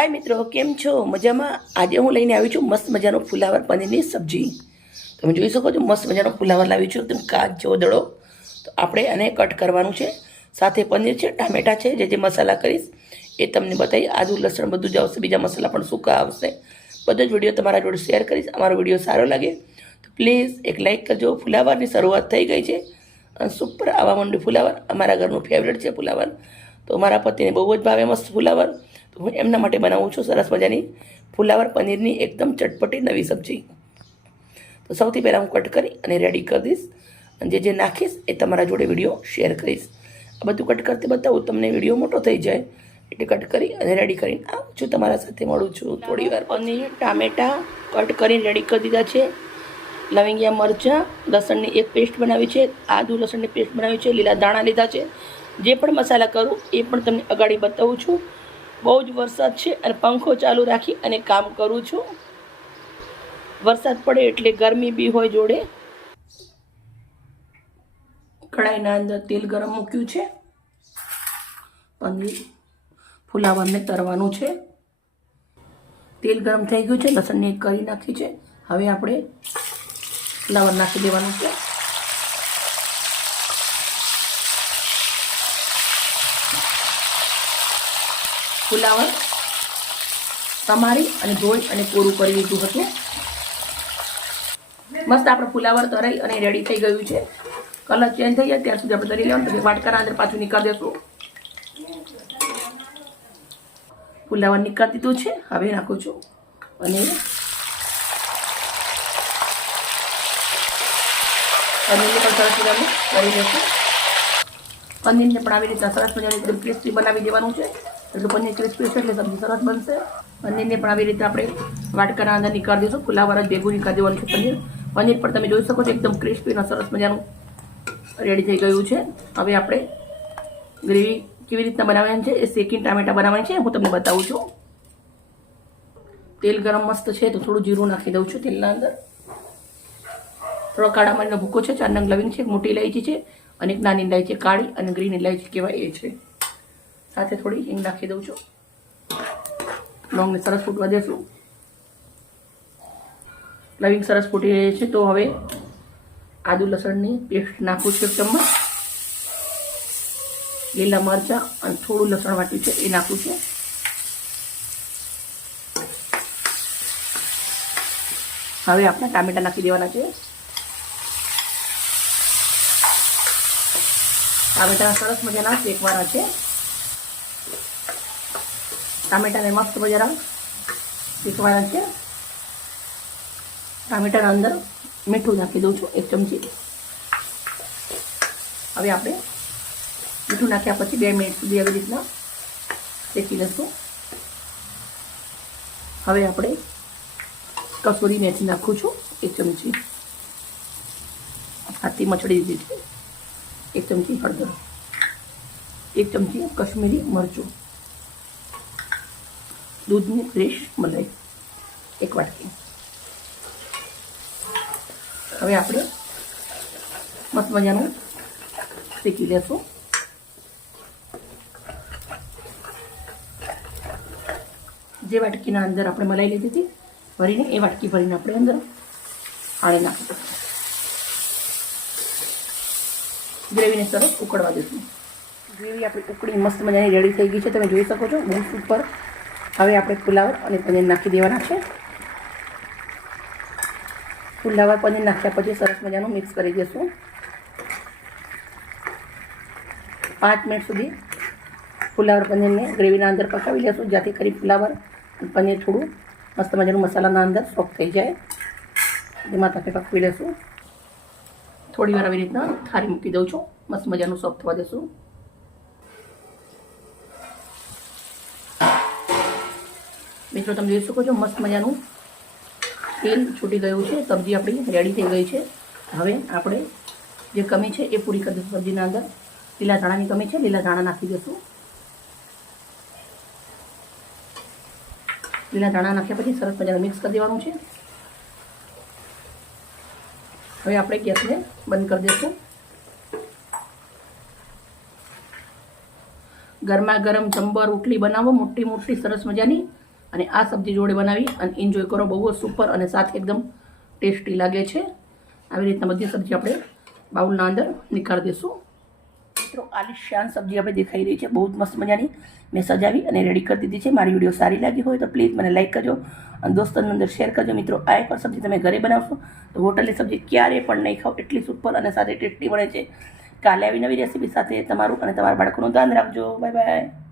હાય મિત્રો, કેમ છો? મજામાં? આજે હું લઈને આવી છું મસ્ત મજાનો ફુલાવર પનીરની સબ્જી. તમે જોઈ શકો છો, મસ્ત મજાનો ફુલાવર લાવી છું, એકદમ કાચ જેવો દડો. તો આપણે આને કટ કરવાનું છે. સાથે પનીર છે, ટામેટા છે, જે જે મસાલા કરીશ, એ તમને બતાવી. આદુ, લસણ બધું જ આવશે, બીજા મસાલા પણ સૂકા આવશે. બધો જ વીડિયો તમારા જોડે શેર કરીશ, અમારો વીડિયો સારો લાગે. તો પ્લીઝ એક લાઇક કરજો. ફુલાવરની શરૂઆત થઈ ગઈ છે. અને સુપર આવા માંડ્યું ફુલાવર. અમારા ઘરનું ફેવરેટ છે ફુલાવર. તો મારા પતિને બહુ જ ભાવે મસ્ત ફુલાવર. તો હું એમના માટે બનાવું છું સરસ મજાની ફુલાવર પનીરની એકદમ ચટપટી નવી સબ્જી. તો સૌથી પહેલાં હું કટ કરી અને રેડી કરી દઈશ. અને જે જે નાખીશ એ તમારા જોડે વીડિયો શેર કરીશ. આ બધું કટ કરતી બતાવું તમને વીડિયો મોટો થઈ જાય. એટલે કટ કરી અને રેડી કરીને આવું છું તમારા સાથે મળું છું. થોડી વાર પનીર ટામેટાં કટ કરીને રેડી કરી દીધા છે. લવિંગિયા મરચાં લસણની એક પેસ્ટ બનાવી છે. આદુ લસણની પેસ્ટ બનાવી છે. લીલા દાણા લીધા છે. જે પણ મસાલા કરું એ પણ તમને અગાડી બતાવું છું. બહુ જ વરસાદ છે અને પંખો ચાલુ રાખી અને કામ કરું છું. વરસાદ પડે એટલે ગરમી બી હોય જોડે. કઢાઈના અંદર તેલ ગરમ મૂક્યું છે. પનીર ફુલાવરને તરવાનું છે. તેલ ગરમ થઈ ગયું છે, લસણની એક કરી નાખી છે. હવે આપણે ફુલાવર નાખી દેવાનું છે. ફુલાવર સમારી અને ધોઈ અને કોરું કરી લીધું હતું. મસ્ત આપણે ફુલાવર તરાઈ અને રેડી થઈ ગયું છે. કલર ચેન્જ થઈ જાય ત્યાં સુધી આપણે તરી લેવાનું. પછી વાટકાના અંદર પાછું નીકળી દેશું. ફુલાવર નીકળી દીધું છે. હવે નાખું છું અને પનીરને પણ સરસ મજાનું કરી પનીરને પણ આવી રીતે સરસ મજાનું એકદમ ક્રિસ્પી બનાવી દેવાનું છે. એટલું બંને ક્રિસ્પી છે એટલે સબ્જી સરસ બનશે. પનીરને પણ આવી રીતે આપણે વાટકાના અંદર નીકાળી દઈશું. ખુલ્લા જ ભેગું નીકાળી દેવાનું છે પનીર. પનીર પણ તમે જોઈ શકો છો એકદમ ક્રિસ્પી અને સરસ મજાનું રેડી થઈ ગયું છે. હવે આપણે ગ્રેવી કેવી રીતના બનાવવાની છે? એ શેકીને ટામેટા બનાવવાની છે. હું તમને બતાવું છું. તેલ ગરમ મસ્ત છે, તો થોડું જીરું નાખી દઉં છું તેલના અંદર. થોડો કાળા મરીનો ભૂકો છે, ચાર નંગ લવિંગ છે, એક મોટી ઇલાયચી છે અને એક નાની ઇલાયચી કાળી અને ગ્રીન ઇલાયચી કહેવાય એ છે. સાથે થોડી હિંગ નાખી દઉં છું. લોંગને સરસ ફૂટવા દેશું. લવિંગ સરસ ફૂટી રહી છે, તો હવે આદુ લસણની પેસ્ટ નાખું છું ચમચ. લીલા મરચાં અને થોડું લસણ વાટ્યું છે, એ નાખું છું. હવે આપણે ટામેટા નાખી દેવાના છે. ટામેટા સરસ મજાના શેકવાના છે. ટામેટાને મસ્ત મજાના શેકવાના છે ટામેટાના અંદર મીઠું નાખી દઉં છું એક ચમચી હવે આપણે મીઠું નાખ્યા પછી બે મિનિટ સુધી આવી રીતના શેકી લઈશું હવે આપણે કસૂરી મેથી નાખું છું એક ચમચી હાથી મચડી દીધી છે એક ચમચી હળદર એક ચમચી કશ્મીરી મરચું દૂધની ફ્રેશ મલાઈ. એક વાટકી. હવે આપણે મસ્ત મજાનું શેકી લેશું. જે વાટકીના અંદર આપણે મલાઈ લીધી હતી, ભરીને એ વાટકી ભરીને આપણે અંદર આણી નાખીશું. ગ્રેવીને સરસ ઉકળવા દઈશું ગ્રેવી આપણી ઉકળી મસ્ત મજાની રેડી થઈ ગઈ છે. તમે જોઈ શકો છો, બહુ સુપર હવે આપણે ફુલાવર અને પનીર નાખી દેવાના છે. ફુલાવર, પનીર નાખ્યા પછી સરસ મજાનું મિક્સ કરી દઈશું પાંચ મિનિટ સુધી ફુલાવર, પનીરને ગ્રેવીના અંદર પકાવી લેશું જ્યાંથી કરી ફુલાવર પનીર થોડું મસ્ત મજાનું મસાલાના અંદર સોફ્ટ થઈ જાય. એમાં તમે પકવી લેશું. થોડી વાર આવી રીતના થાળી મૂકી દઉં છું. મસ્ત મજાનું સોફ્ટ થવા દેશું. મિત્રો, તમે જોઈ શકો છો, મસ્ત મજાનું તેલ છૂટી ગયું છે, સબ્જી આપણી રેડી થઈ ગઈ છે. હવે આપણે જે કમી છે એ પૂરી કરી દઈશું સબ્જીના અંદર. લીલા ધાણાની કમી છે, લીલા ધાણા નાખી દઈશું. લીલા ધાણા નાખ્યા પછી સરસ મજાનું મિક્સ કરી દેવાનું છે. હવે આપણે ગેસને બંધ કરી દઈશું. ગરમા ગરમ જંબર રોટલી બનાવો મોટી મોટી સરસ મજાની. અને આ સબ્જી જોડે બનાવી અને એન્જોય કરો. બહુ જ સુપર અને સાથે એકદમ ટેસ્ટી લાગે છે. આવી રીતના બધી સબ્જી આપણે બાઉલના અંદર નીકાળી દઈશું મિત્રો આલિશાન સબ્જી આપણે દેખાઈ રહી છે. બહુ જ મસ્ત મજાની મેં સજાવી અને રેડી કરી દીધી છે. મારી વીડિયો સારી લાગી હોય તો પ્લીઝ મને લાઇક કરજો અને દોસ્તોની અંદર શેર કરજો. મિત્રો, આ એક સબ્જી તમે ઘરે બનાવશો તો હોટલની સબ્જી ક્યારેય પણ નહીં ખાઓ. એટલી સુપર અને સાથે ટેસ્ટી બને છે. કાલે આવી નવી રેસીપી સાથે તમારું અને તમારા બાળકોનું ધ્યાન રાખજો. Bye bye